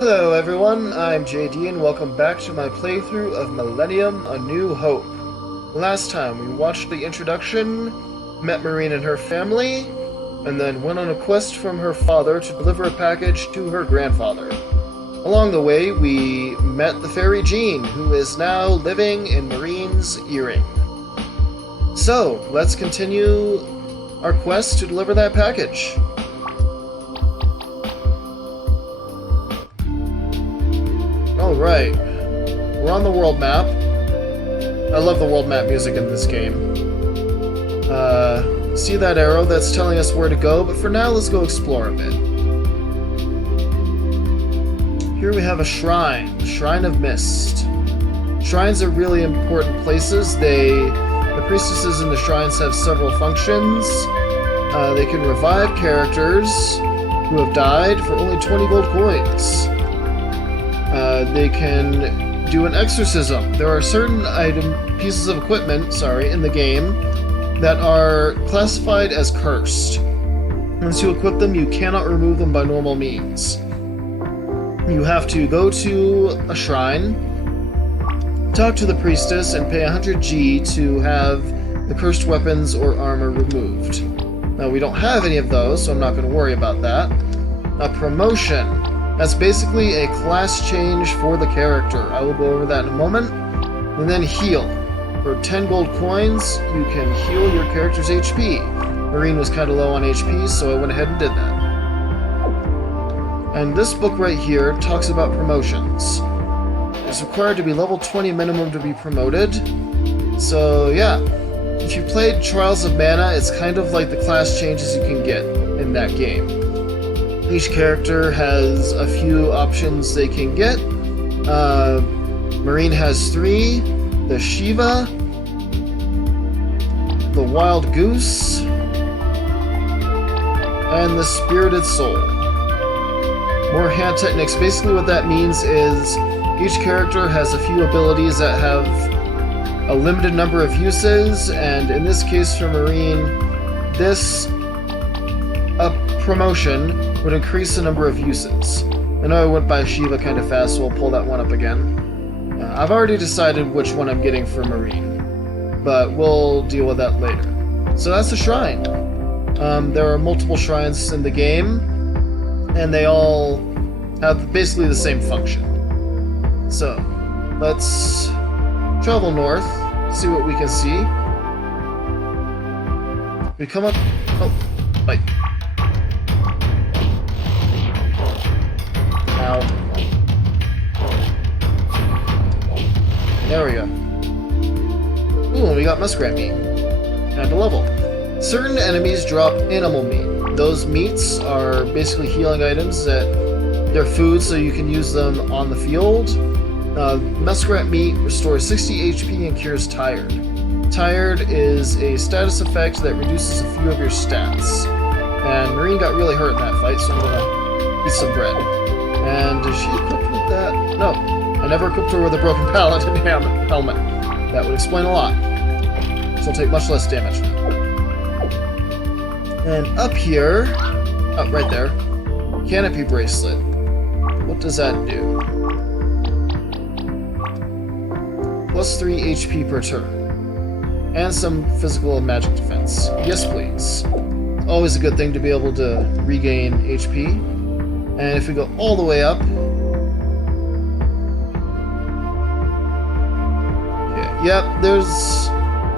Hello everyone, I'm JD and welcome back to my playthrough of Millennium: A New Hope. Last time we watched the introduction, met Marine and her family, and then went on a quest from her father to deliver a package to her grandfather. Along the way, we met the fairy Jean, who is now living in Marine's earring. So, let's continue our quest to deliver that package. Alright, we're on the world map. I love the world map music in this game. See that arrow that's telling us where to go, but for now let's go explore a bit. Here we have a shrine, Shrine of Mist. Shrines are really important places. The priestesses in the shrines have several functions. They can revive characters who have died for only 20 gold coins. They can do an exorcism. There are certain pieces of equipment, in the game that are classified as cursed. Once you equip them, you cannot remove them by normal means. You have to go to a shrine, talk to the priestess, and pay 100 G to have the cursed weapons or armor removed. Now, we don't have any of those, so I'm not going to worry about that. A promotion. That's basically a class change for the character. I will go over that in a moment. And then heal. For 10 gold coins, you can heal your character's HP. Marine was kind of low on HP, so I went ahead and did that. And this book right here talks about promotions. It's required to be level 20 minimum to be promoted. So yeah, if you played Trials of Mana, it's kind of like the class changes you can get in that game. Each character has a few options they can get. Marine has 3. The Shiva, the Wild Goose, and the Spirited Soul. More hand techniques. Basically what that means is each character has a few abilities that have a limited number of uses, and in this case for Marine, this promotion would increase the number of uses. I know I went by Shiva kind of fast, so I'll pull that one up again. I've already decided which one I'm getting for Marine, but we'll deal with that later. So that's the shrine. There are multiple shrines in the game, and they all have basically the same function. So, let's travel north, see what we can see. We come up... Oh, bite. Ow. There we go. Ooh, and we got muskrat meat. And a level. Certain enemies drop animal meat. Those meats are basically healing items that they're food, so you can use them on the field. Muskrat meat restores 60 HP and cures tired. Tired is a status effect that reduces a few of your stats. And Marine got really hurt in that fight, so I'm gonna eat some bread. And is she equipped with that? No. I never equipped her with a broken pallet and helmet. That would explain a lot. She'll take much less damage now. And up here... Oh, right there. Canopy bracelet. What does that do? Plus 3 HP per turn. And some physical and magic defense. Yes, please. Always a good thing to be able to regain HP. And if we go all the way up... Okay, yep, there's...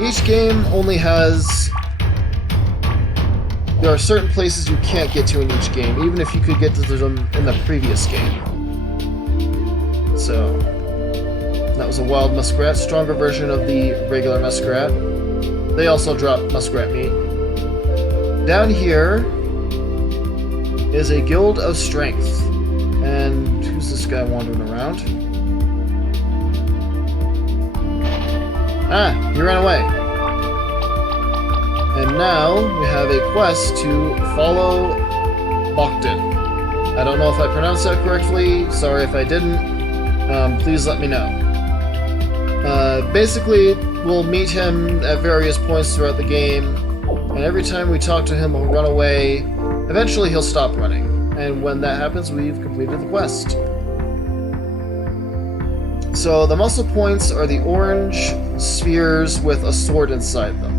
Each game only has... There are certain places you can't get to in each game, even if you could get to them in the previous game. So... That was a wild muskrat, stronger version of the regular muskrat. They also drop muskrat meat. Down here is a Guild of Strength. And who's this guy wandering around? Ah, he ran away. And now we have a quest to follow Bogdan. I don't know if I pronounced that correctly. Sorry if I didn't. Please let me know. Basically, we'll meet him at various points throughout the game, and every time we talk to him, he'll run away. Eventually, he'll stop running, and when that happens, we've completed the quest. So the muscle points are the orange spheres with a sword inside them.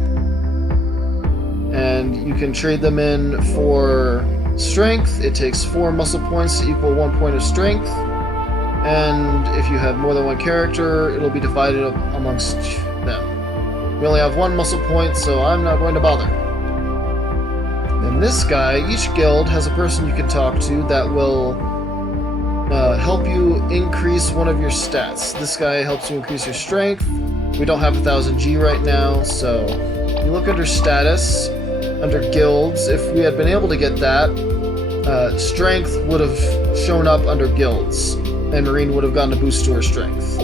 And you can trade them in for strength. It takes 4 muscle points to equal 1 point of strength. And if you have more than one character, it'll be divided up amongst them. We only have 1 muscle point, so I'm not going to bother. And this guy, each guild has a person you can talk to that will help you increase one of your stats. This guy helps you increase your strength. We don't have 1000 G right now, so you look under status, under guilds. If we had been able to get that, strength would have shown up under guilds, and Marine would have gotten a boost to her strength.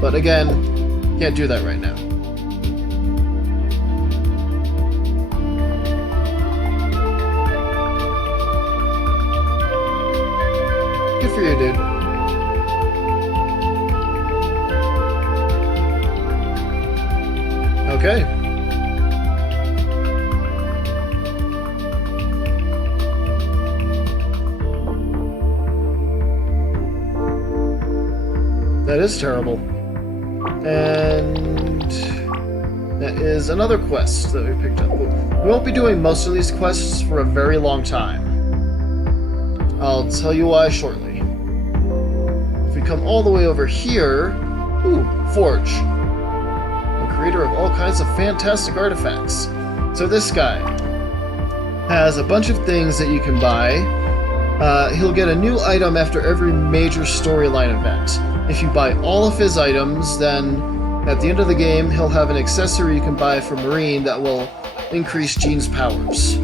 But again, can't do that right now. Good for you, dude. Okay. That is terrible. And that is another quest that we picked up. We won't be doing most of these quests for a very long time. I'll tell you why shortly. If we come all the way over here... Ooh, Forge. A creator of all kinds of fantastic artifacts. So this guy has a bunch of things that you can buy. He'll get a new item after every major storyline event. If you buy all of his items, then at the end of the game, he'll have an accessory you can buy for Marine that will increase Jean's powers.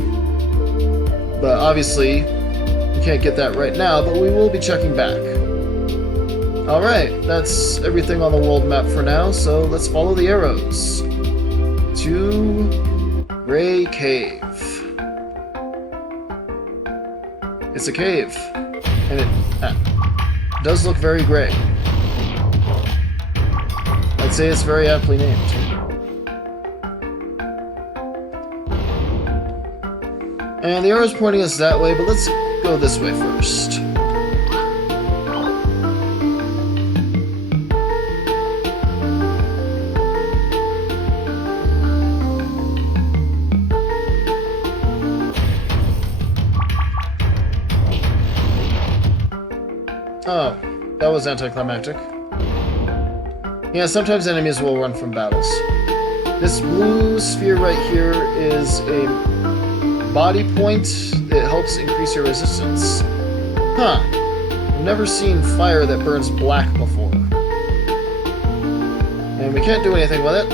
But obviously, we can't get that right now, but we will be checking back. Alright, that's everything on the world map for now, so let's follow the arrows to Gray Cave. It's a cave, and it does look very gray. I'd say it's very aptly named. And the arrow's pointing us that way, but let's go this way first. Oh, that was anticlimactic. Yeah, sometimes enemies will run from battles. This blue sphere right here is a body point that helps increase your resistance. Huh. I've never seen fire that burns black before. And we can't do anything with it.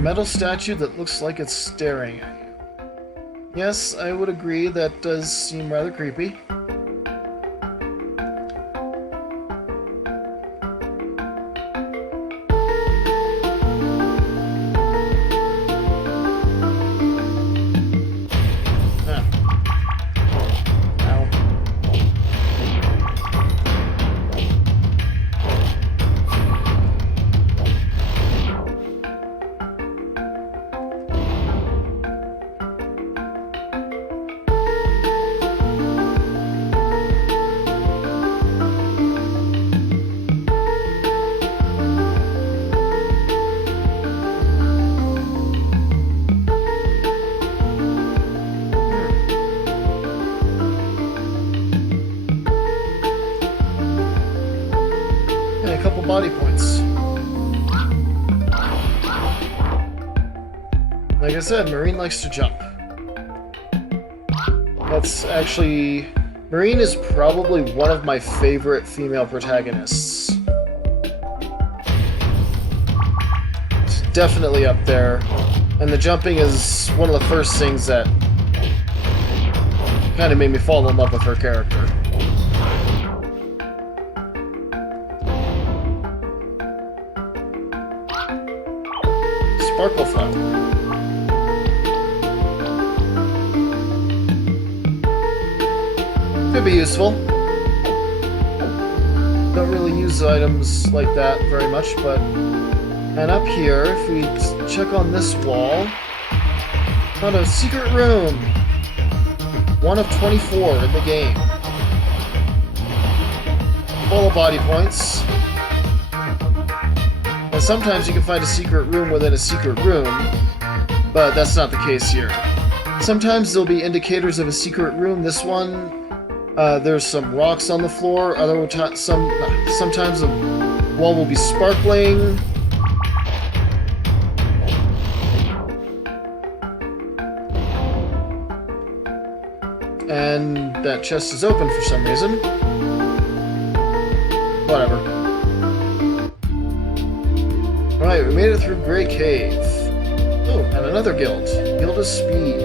Metal statue that looks like it's staring at you. Yes, I would agree, that does seem rather creepy. Body points. Like I said, Marine likes to jump. That's actually... Marine is probably one of my favorite female protagonists. It's definitely up there. And the jumping is one of the first things that kind of made me fall in love with her character. Sparkle Flower. Could be useful. Don't really use items like that very much, but... And up here, if we check on this wall... Found a secret room! 1 of 24 in the game. Full of body points. And sometimes you can find a secret room within a secret room, but that's not the case here. Sometimes there'll be indicators of a secret room. This one, there's some rocks on the floor. Sometimes the wall will be sparkling. And that chest is open for some reason. Whatever. Alright, we made it through Grey Cave. Oh, and another guild. Guild of Speed.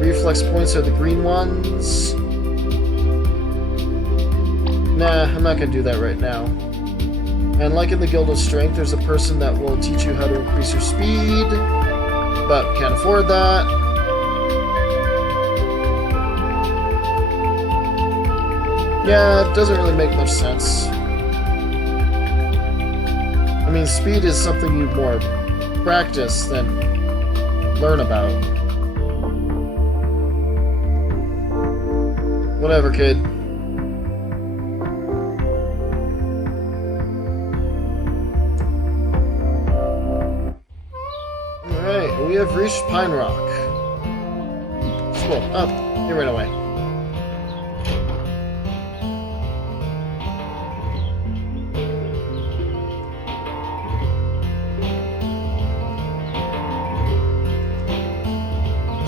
Reflex points are the green ones. Nah, I'm not gonna do that right now. And like in the Guild of Strength, there's a person that will teach you how to increase your speed, but can't afford that. Yeah, it doesn't really make much sense. I mean, speed is something you more practice than learn about. Whatever, kid. Alright, we have reached Pinerock. Scroll up. He ran away.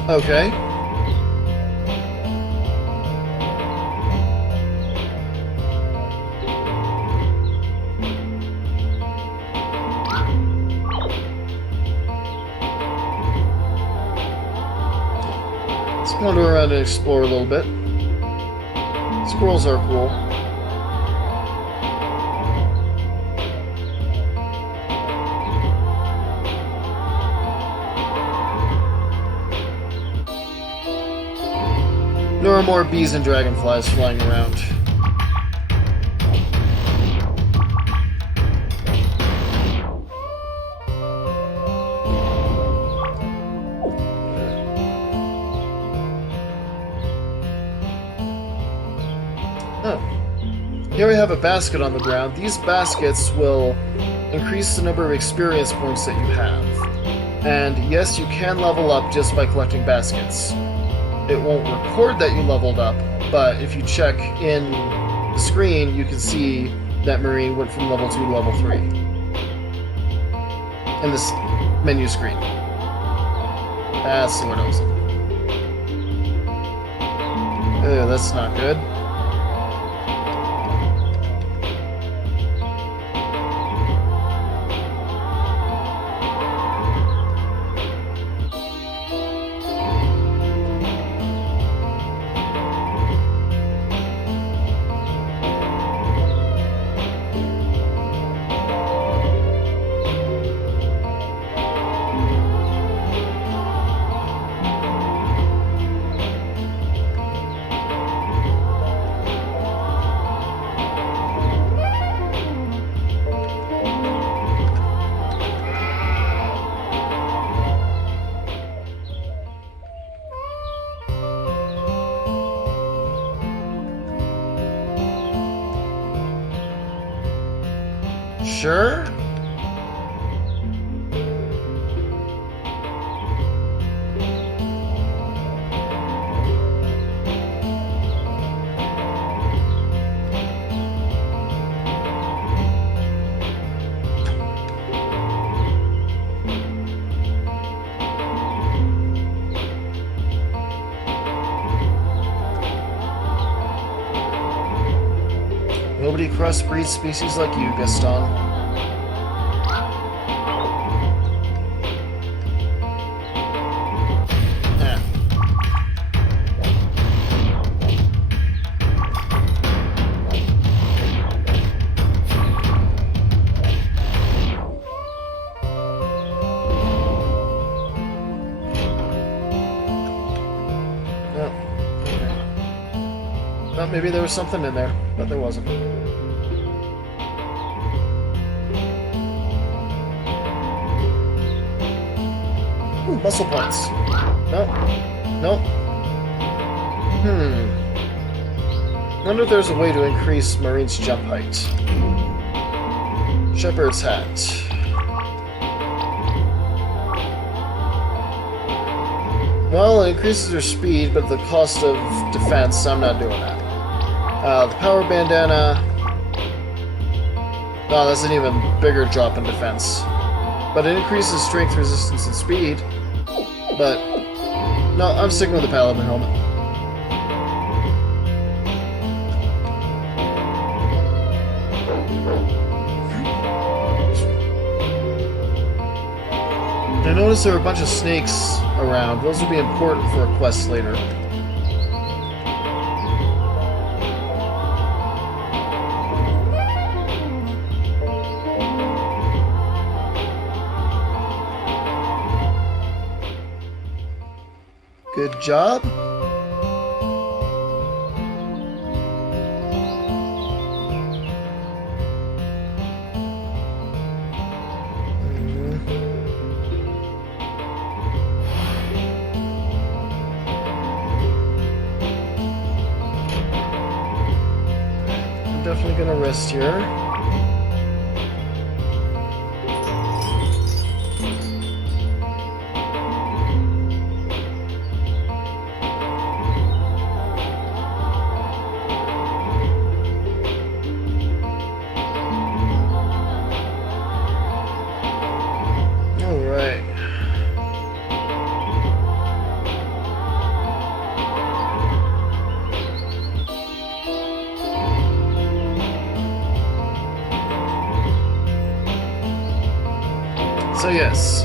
Okay. Let's wander around and explore a little bit. Squirrels are cool. There are more bees and dragonflies flying around. Oh. Here we have a basket on the ground. These baskets will increase the number of experience points that you have. And yes, you can level up just by collecting baskets. It won't record that you leveled up, but if you check in the screen, you can see that Marine went from level 2 to level 3. In this menu screen. That's the word I was looking for. Ew, that's not good. Sure? Nobody crossbreeds species like you, Gaston. Well, maybe there was something in there, but there wasn't. Ooh, muscle points. Nope. Nope. I wonder if there's a way to increase Marine's jump height. Shepherd's hat. Well, it increases their speed, but at the cost of defense, I'm not doing that. The power bandana... Oh, that's an even bigger drop in defense. But it increases strength, resistance, and speed. But... no, I'm sticking with the paladin helmet. I noticed there were a bunch of snakes around. Those will be important for a quest later. Good job. Definitely gonna rest here. All right. So yes,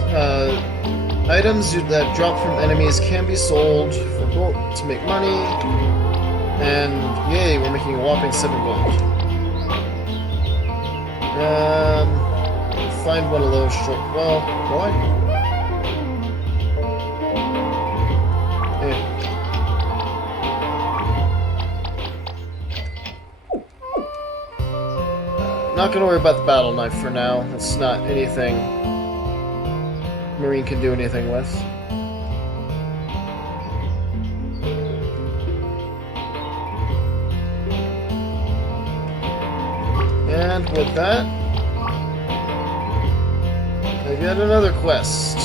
items that drop from enemies can be sold for gold to make money, and yay, we're making a whopping 7 gold. Find one of those short. Well, why? Not gonna worry about the battle knife for now. It's not anything Marine can do anything with. And with that, I get another quest.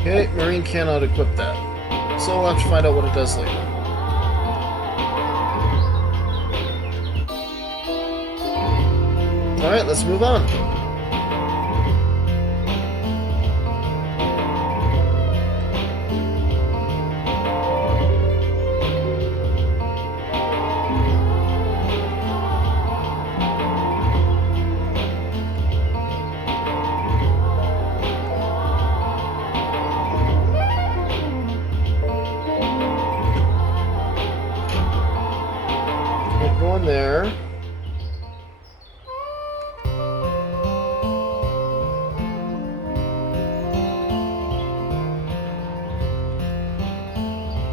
Okay, Marine cannot equip that. So we'll have to find out what it does later. Alright, let's move on. Going there.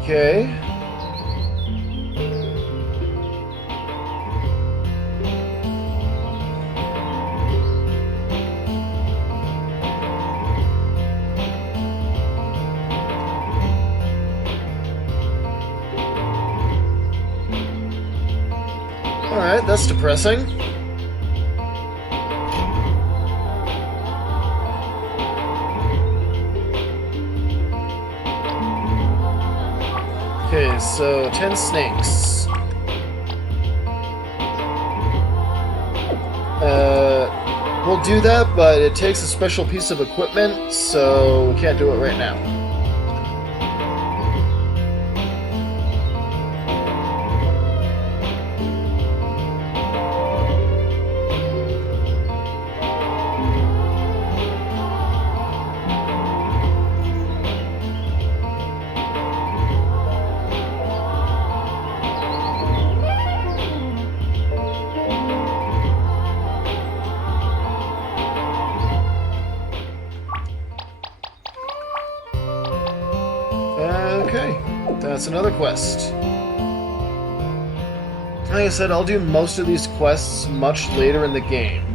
Okay. Alright, that's depressing. Okay, so 10 snakes. We'll do that, but it takes a special piece of equipment, so we can't do it right now. Okay, that's another quest. Like I said, I'll do most of these quests much later in the game.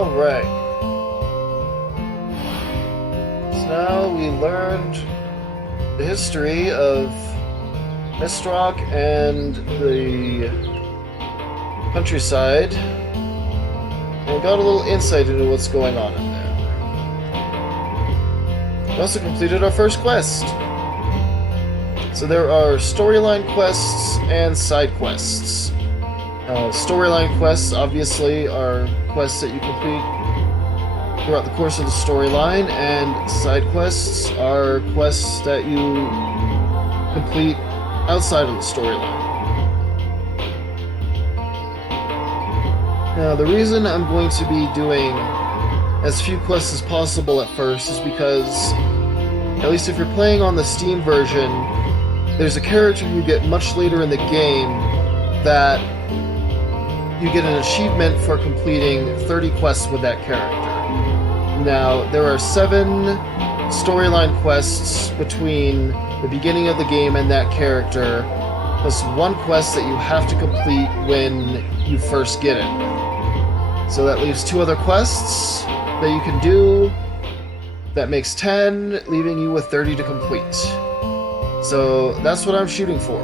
Alright. So now we learned the history of Mistrock and the countryside, and got a little insight into what's going on in there. We also completed our first quest. So there are storyline quests and side quests. Storyline quests, obviously, are quests that you complete throughout the course of the storyline, and side quests are quests that you complete outside of the storyline. Now, the reason I'm going to be doing as few quests as possible at first is because, at least if you're playing on the Steam version, there's a character you get much later in the game that you get an achievement for completing 30 quests with that character. Now, there are 7 storyline quests between the beginning of the game and that character, plus 1 quest that you have to complete when you first get it. So that leaves 2 other quests that you can do. That makes 10, leaving you with 30 to complete. So that's what I'm shooting for.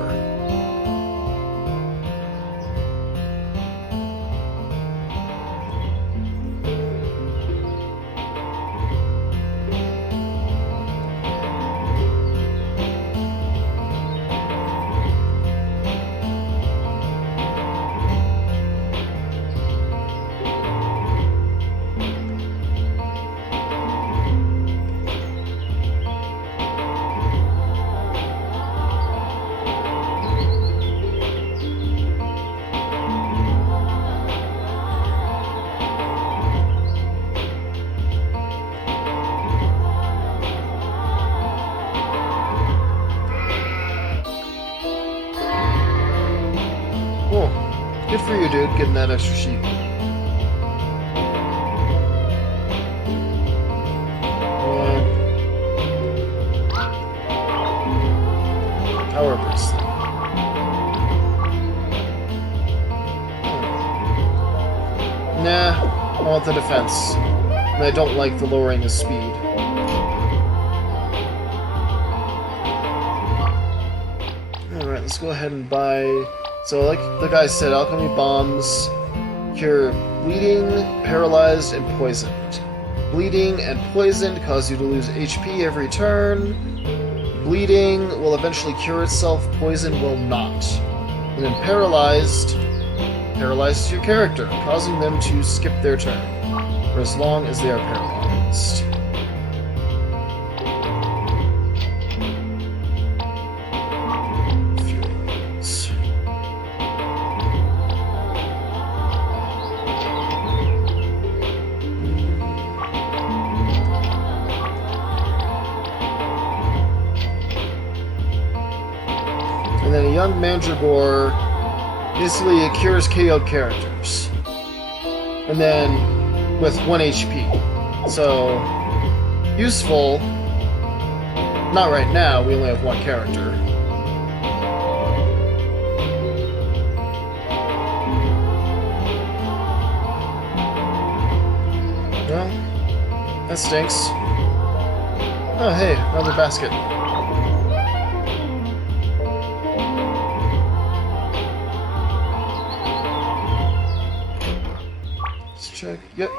Cool. Good for you, dude, getting that extra sheet. Power bracelet. Nah, I want the defense. And I don't like the lowering of speed. Alright, let's go ahead and buy... So, like the guy said, alchemy bombs cure bleeding, paralyzed, and poisoned. Bleeding and poisoned cause you to lose HP every turn. Bleeding will eventually cure itself, poison will not. And then paralyzed paralyzes your character, causing them to skip their turn, for as long as they are paralyzed. And then a young Mandragore, basically it cures KO'd characters. And then with 1 HP. So, useful. Not right now, we only have 1 character. Well, that stinks. Oh hey, another basket. Check. Yep.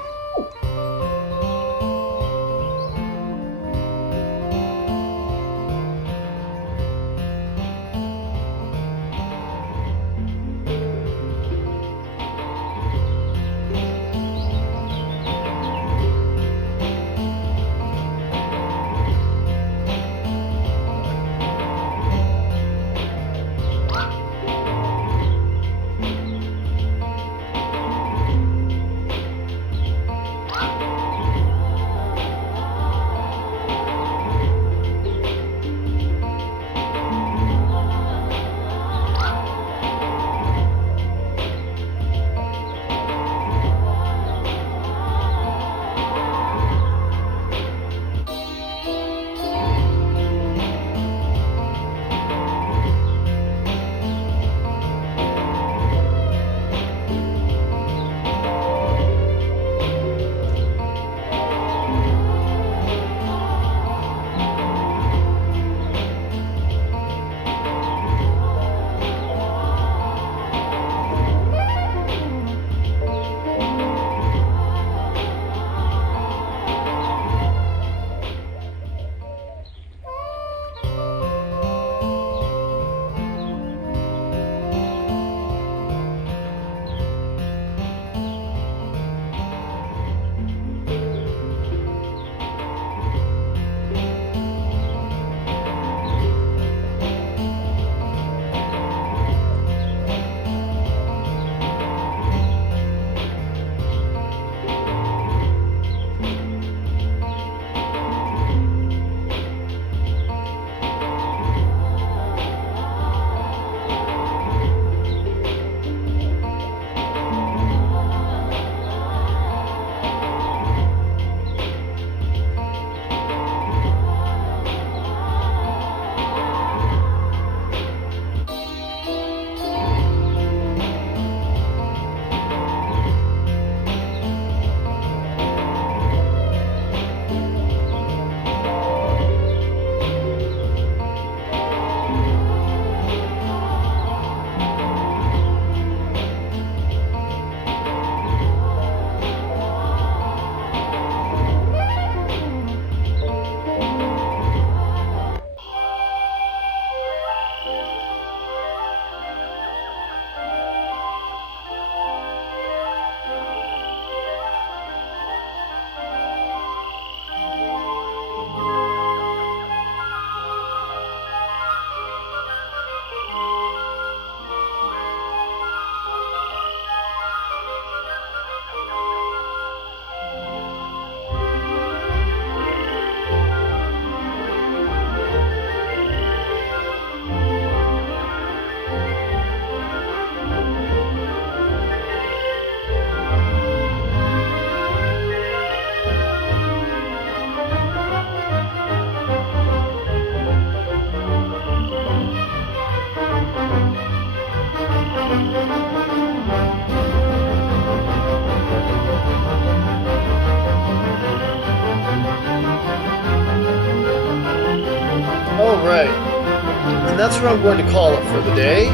Alright. And that's where I'm going to call it for the day.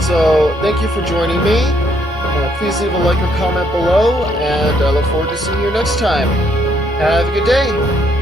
So, thank you for joining me. Please leave a like or comment below, and I look forward to seeing you next time. Have a good day.